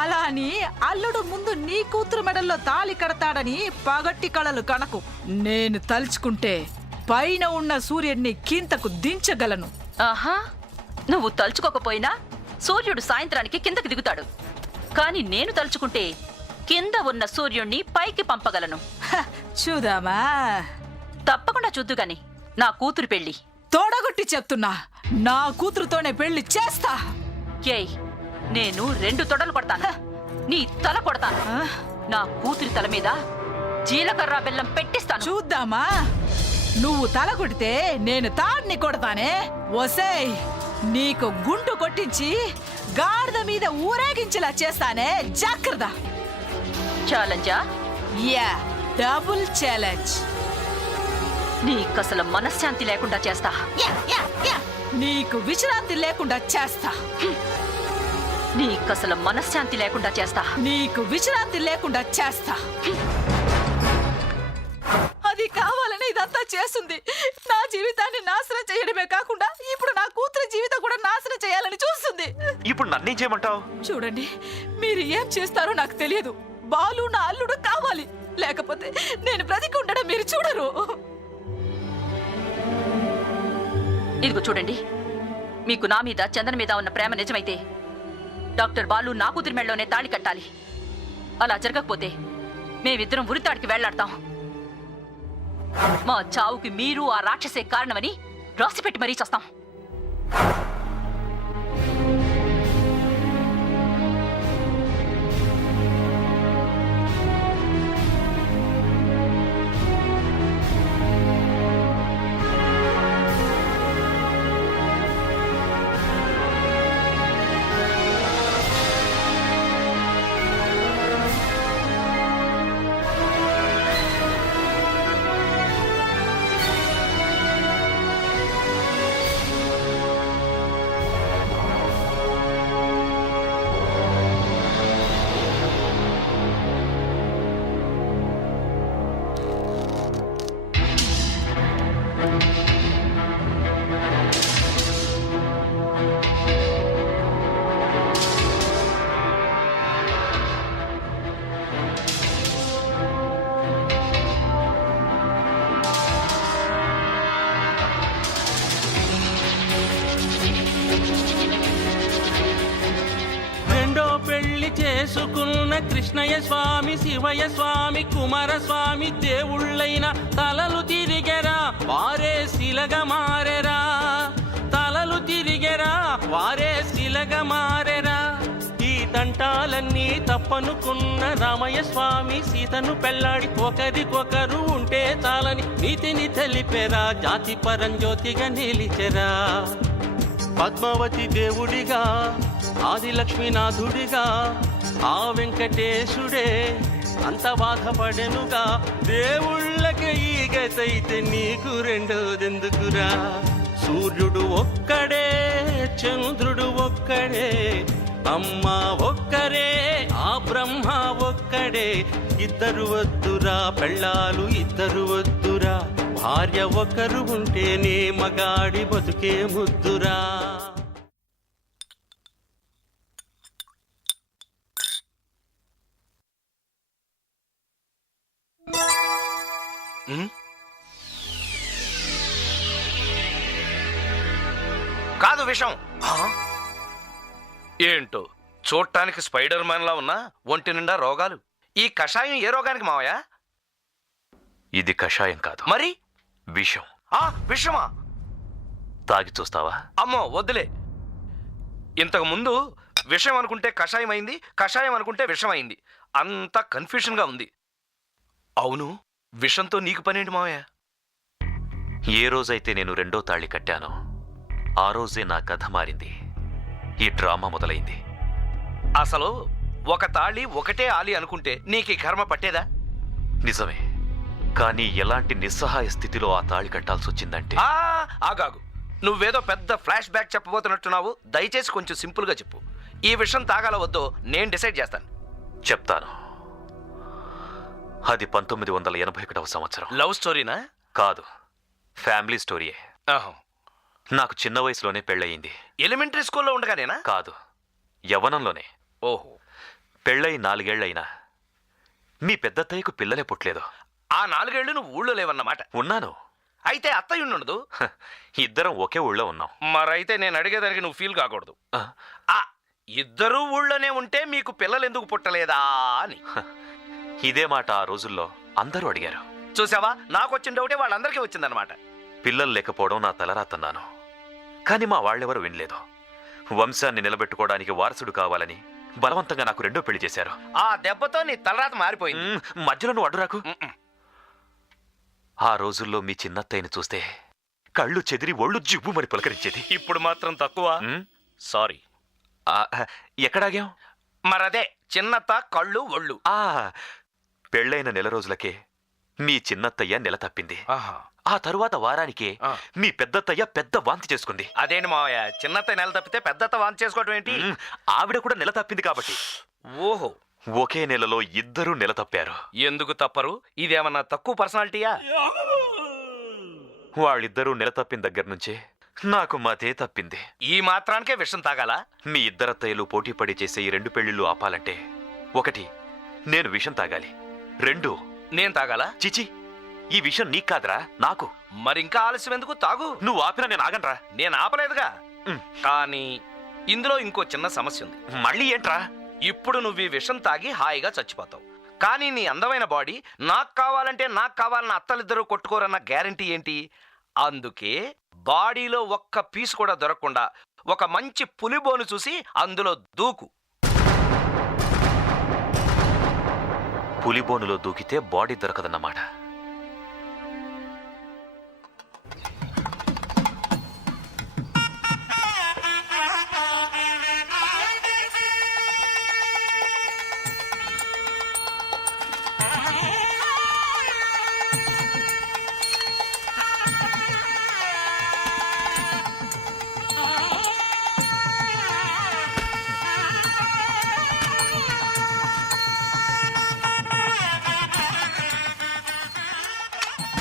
అలా అని అల్లుడు ముందు నీ కూతురు మెడల్లో తాళి కడతాడని పగట్టి కళలు కనకు. నేను తలుచుకుంటే పైన ఉన్న సూర్యుడిని కిందకు దించగలను. ఆహా, నువ్వు తలుచుకోకపోయినా సూర్యుడు సాయంత్రానికి కిందకి దిగుతాడు. కాని నేను తలుచుకుంటే కింద ఉన్న సూర్యుణ్ణి పైకి పంపగలను. చూదామా? తప్పకుండా చూద్దుగాని నా కూతురు పెళ్లి. తోడగొట్టి చెప్తున్నా, నా కూతురుతోనే పెళ్లి చేస్తా. ఏయ్, నేను 2 తొడలు కొడతాను, నీ తల కొడతాను. నా కూతురి తల మీద జీలకర్ర బెల్లం పెట్టిస్తాను. చూద్దామా? నువ్వు తల కొడితే నేను తాడిని కొడతానే. ఒసేయ్, నీకు గుండు కొట్టించి గాడిద మీద ఊరేగించేలా చేస్తానే. జాగ్రత్త. ఛాలెంజా? Yeah, double challenge. నీకసలు మనశ్శాంతి లేకుండా చేస్తా. నీకు విశ్రాంతి లేకుండా చేస్తా. నీకసలు మనశ్శాంతి లేకుండా చేస్తా. నీకు విశ్రాంతి లేకుండా చేస్తా. అది కావాలని ఇదంతా చేస్తుంది. నా జీవితాన్ని నాశనం చేయడమే కాకుండా ఇప్పుడు నా కూతురి జీవితం కూడా నాశనం చేయాలని చూస్తుంది. ఇప్పుడు నన్నేం చేయమంటావు? చూడండి, మీరు ఏం చేస్తారో నాకు తెలియదు. బాలు నా అల్లుడు కావాలి, లేకపోతే నేను బ్రతికి ఉండడం మీరు చూడరు. ఇదిగో చూడండి, మీకు నా మీద చందన మీద ఉన్న ప్రేమ నిజమైతే డాక్టర్ బాలు నా కూతురి మెడలోనే తాళి కట్టాలి. అలా జరగకపోతే మేమిద్దరం ఉరితాడికి వెళ్లాడతాం. మా చావుకి మీరు ఆ రాక్షసే కారణమని రాసిపెట్టి మరీ చేస్తాం. చేసుకున్న కృష్ణయ్య స్వామి, శివయ్య స్వామి, కుమార స్వామి దేవుళ్ళైన తలలు తిరిగెరా, వారే శిలగా మారెరా. తలలు తిరిగెరా, వారే శిలగా మారెరా. ఈ తంటాలన్నీ తప్పనుకున్న రామయ్య స్వామి సీతను పెళ్లాడి ఒకరికొకరు ఉంటే చాలని నీతిని తెలిపెరా. జాతి పరంజ్యోతిగా నిలిచెరా. పద్మావతి దేవుడిగా, ఆదిలక్ష్మీనాథుడిగా ఆ వెంకటేశుడే అంత బాధపడెనుగా. దేవుళ్ళకి ఈ గతైతే నీకు రెండోదెందుకురా. సూర్యుడు ఒక్కడే, చంద్రుడు ఒక్కడే, అమ్మ ఒక్కరే, ఆ బ్రహ్మ ఒక్కడే. ఇద్దరు వద్దురా, పెళ్ళాలు ఇద్దరు వద్దురా. భార్య ఒకరు ఉంటేనే మగాడి బతుకే ముద్దురా. కాదు విషం. ఏంటో చూడటానికి స్పైడర్ మ్యాన్ లా ఉన్నా ఒంటి నిండా రోగాలు. ఈ కషాయం ఏ రోగానికి మావయ్య? ఇది కషాయం కాదు, మరి విషం. విషమా? తాగి చూస్తావా? అమ్మో వద్దులే. ఇంతకు ముందు విషం అనుకుంటే కషాయం అయింది, కషాయం అనుకుంటే విషం అయింది. అంతా కన్ఫ్యూషన్గా ఉంది. అవును, విషంతో నీకు పనేంటి మావయ్య? ఏ రోజైతే నేను 2వ తాళి కట్టానో ఆ రోజే నా కథ మారింది. ఈ డ్రామా మొదలైంది. అసలు ఒక తాళి ఒకటే ఆలి అనుకుంటే నీకు ఈ కర్మ పట్టేదా? నిజమే, కానీ ఎలాంటి నిస్సహాయ స్థితిలో ఆ తాళి కట్టాల్సి వచ్చిందంటే... ఆగాగు, నువ్వేదో పెద్ద ఫ్లాష్ బ్యాక్ చెప్పబోతున్నట్టున్నావు. దయచేసి కొంచెం సింపుల్గా చెప్పు. ఈ విషయం తాగాల వద్దో నేను డిసైడ్ చేస్తాను. చెప్తాను. అది 1981వ సంవత్సరం. లవ్ స్టోరీనా? కాదు, ఫ్యామిలీ స్టోరీయే. ఆహా. నాకు చిన్న వయసులోనే పెళ్ళయింది. ఎలిమెంటరీ స్కూల్లో ఉండగానేనా? కాదు, యవ్వనంలోనే. ఓహో. పెళ్ళై 4 ఏళ్లైనా మీ పెద్దత్తయ్యకు పిల్లలే పుట్టలేదు. ఆ 4 ఏళ్ళు నువ్వు ఊళ్ళో లేవన్నమాట. ఉన్నాను. అయితే అత్తయ్య ఉండదు. ఇద్దరం ఒకే ఊళ్ళో ఉన్నాం. మరైతే నేను అడిగేదానికి నువ్వు ఫీల్ కాకూడదు. ఆ, ఆ ఇద్దరూ ఊళ్ళోనే ఉంటే మీకు పిల్లలు ఎందుకు పుట్టలేదా అని. ఇదే మాట ఆ రోజుల్లో అందరూ అడిగారు. చూసావా, నాకు వచ్చిన డౌటే వాళ్ళందరికీ వచ్చిందనమాట. పిల్లలు లేకపోవడం నా తలరాతన్నాను. కానీ మా వాళ్ళెవరూ వినలేదు. వంశాన్ని నిలబెట్టుకోవడానికి వారసుడు కావాలని బలవంతంగా నాకు 2వ పెళ్లి చేశారు. ఆ దెబ్బతో నీ తలరాత మారిపోయింది. మధ్యలో నువ్వు అడ్డురాకు. ఆ రోజుల్లో మీ చిన్నత్తయ్యని చూస్తే కళ్ళు చెదిరి ఒళ్ళు జివ్వుమని పులకరించేది. ఇప్పుడు మాత్రం తక్కువ. సారీ. ఎక్కడాగాం? మరదే చిన్నత్త కళ్ళు ఒళ్ళు. పెళ్ళైన 1 నెల రోజులకే మీ చిన్నత్తయ్య నెల తప్పింది. ఆహా. ఆ తరువాత వారానికే మీ పెద్దత్తయ్య పెద్ద వాంతి చేసుకుంది. అదేంటి మావయ్య, చిన్నత్త నెల తప్పితే పెద్దత్త వాంతి చేసుకోవడం ఏంటి? ఆవిడ కూడా నెల తప్పింది కాబట్టి. ఓహో, ఒకే నెలలో ఇద్దరూ నెల తప్పారు. ఎందుకు తప్పరు? ఇదేమన్నా తక్కువ పర్సనాలిటీయా? వాళ్ళిద్దరూ నెల తప్పిన దగ్గర నుంచే నాకు మతే తప్పింది. ఈ మాత్రానికే విషం తాగాలా? మీ ఇద్దరత్తయ్యలు పోటీ పడి చేసే ఈ 2 పెళ్లిళ్ళు ఆపాలంటే 1 నేను విషం తాగాలి, 2 నేను తాగాలా? చిచి, ఈ విషయం నీకు కాదురా, నాకు. మరింకా ఆలస్యం ఎందుకు? తాగు. నువ్వు ఆపినా నేను ఆగనరా. నేను ఆపలేదుగా. కానీ ఇందులో ఇంకో చిన్న సమస్య ఉంది. మళ్ళీ ఏంట్రా? ఇప్పుడు నువ్వు ఈ విషం తాగి హాయిగా చచ్చిపోతావు. కానీ నీ అందమైన బాడీ నాకు కావాలంటే నాకు కావాలన్న అత్తలిద్దరూ కొట్టుకోరన్న గ్యారంటీ ఏంటి? అందుకే బాడీలో ఒక్క పీసు కూడా దొరకకుండా ఒక మంచి పులిబోను చూసి అందులో దూకు. పులిబోనులో దూకితే బాడీ దొరకదన్నమాట.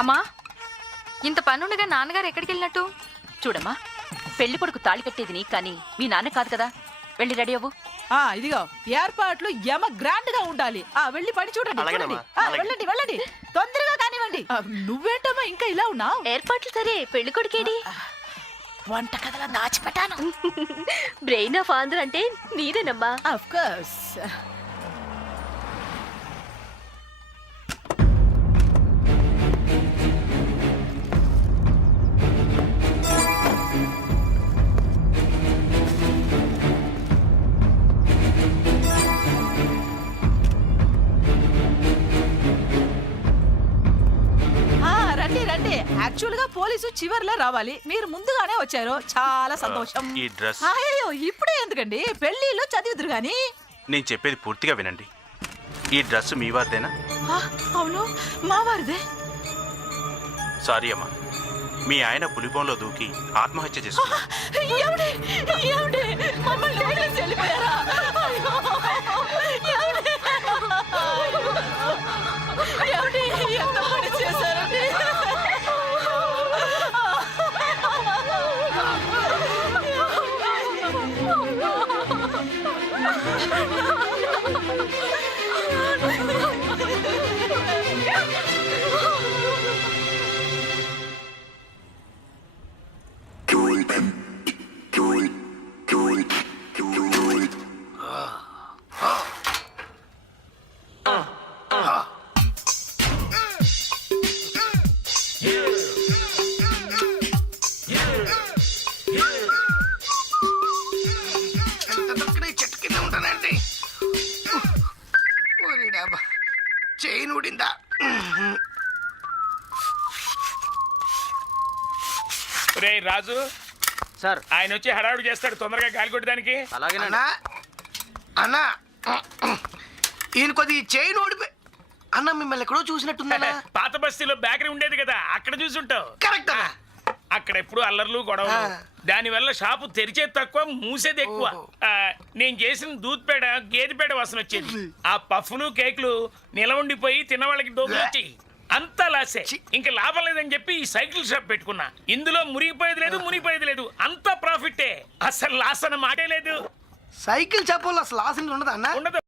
అమ్మా, ఇంత పనుండగా నాన్నగారు ఎక్కడికి వెళ్ళినట్టు? చూడమ్మా, పెళ్లి కొడుకు తాళి కట్టేది నీకు కానీ మీ నాన్న కాదు కదా. వెళ్ళి రెడీ అవ్వు. ఇదిగో ఏర్పాట్లు యమ గ్రాండ్ గా ఉండాలి. వెళ్ళి పని చూడండి. వెళ్ళండి వెళ్ళండి, తొందరగా కానివ్వండి. నువ్వేంటమ్మా ఇంకా ఇలా ఉన్నావు? ఏర్పాట్లు సరే, పెళ్లి కొడుకేడి? వంట కథలా దాచిపెట్టాను. బ్రెయిన్ ఆఫ్ ఆంధ్ర అంటే మీరేనమ్మా. Of course. రండి రండి. యాక్చువల్ గా పోలీసు చివర్లో రావాలి, మీరు ముందుగానే వచ్చారు. చాలా సంతోషం. ఈ డ్రెస్ అయ్యో ఇప్పుడే ఎందుకండి, పెళ్లిలో చదివిదురు గాని. నేను చెప్పేది పూర్తిగా వినండి. ఈ డ్రెస్ మీ వారిదేనా? అవును, మా వారిదే. సారీ అమ్మా, మీ ఆయన పులిబోన్లో దూకి ఆత్మహత్య చేసుకున్నారు. ఏమండి? ఏమండి? మమ్మల్ని వదిలేసి వెళ్ళిపోయారా? అయ్యో, ఏమండి? ఏమండి? ఎంత పని చేశారండి? చైన్ ఊడిందా? రే రాజు సార్, ఆయన వచ్చి హడావుడి చేస్తాడు, తొందరగా గాలి కొట్టడానికి. అలాగేనా అన్నా? ఈయన కొద్ది చైన్ ఊడిపోయి. అన్న మిమ్మల్ని ఎక్కడో చూసినట్టుందన్నా. పాత బస్తీలో బేకరీ ఉండేది కదా, అక్కడ చూసుంటావు. కరెక్ట్. అక్కడ ఎప్పుడు అల్లర్లు గొడవలు, దానివల్ల షాపు తెరిచేది తక్కువ, మూసేది ఎక్కువ. నేను చేసిన దూద్ పేడ గేదె పేడ వాసన వచ్చేది. ఆ పఫ్ను కేకులు నిలవండిపోయి తిన్నవాళ్ళకి డోకులు వచ్చాయి. అంతా లాసే, ఇంకా లాభం లేదని చెప్పి ఈ సైకిల్ షాప్ పెట్టుకున్నా. ఇందులో మునిగిపోయేది లేదు, మునిగిపోయేది లేదు, అంతా ప్రాఫిటే. అసలు లాస్ అన్న మాటే లేదు. సైకిల్ షాప్ అసలు లాస్ ఉండదు అన్న. ఉండదు.